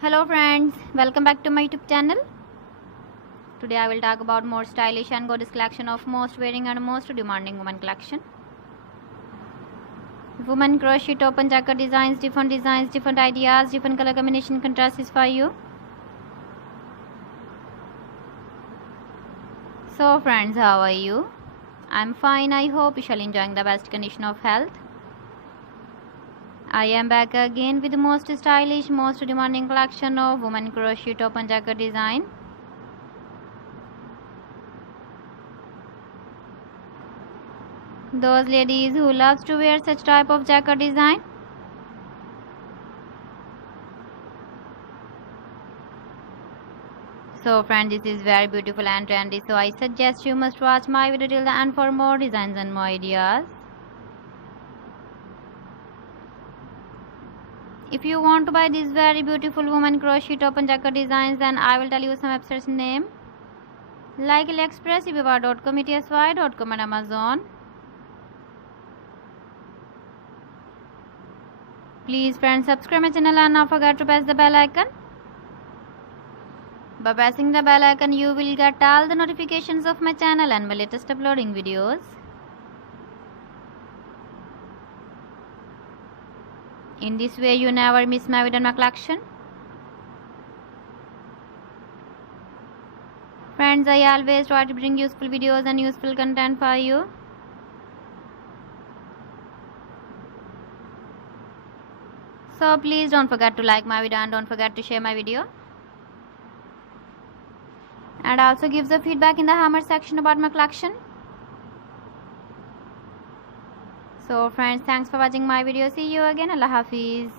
Hello friends, welcome back to my YouTube channel. Today I will talk about more stylish and gorgeous collection of most wearing and most demanding women collection. Women crochet top and jacket designs, different ideas, different color combination contrasts for you. So friends, how are you? I'm fine. I hope you shall enjoying the best condition of health. I am back again with the most stylish, most demanding collection of women crochet top and jacket design. Those ladies who loves to wear such type of jacket design. So friends, this is very beautiful and trendy, so I suggest you must watch my video till the end for more designs and more ideas. If you want to buy these very beautiful woman crochet top and jacket designs, then I will tell you some websites name like AliExpress, eBay.com, ETSY.com and Amazon. Please friends, subscribe my channel and not forget to press the bell icon. By pressing the bell icon, you will get all the notifications of my channel and my latest uploading videos. In this way, you never miss my video and collection. Friends, I always try to bring useful videos and useful content for you. So please don't forget to like my video and don't forget to share my video. And also give the feedback in the comment section about my collection. So friends, thanks for watching my video. See you again. Allah Hafiz.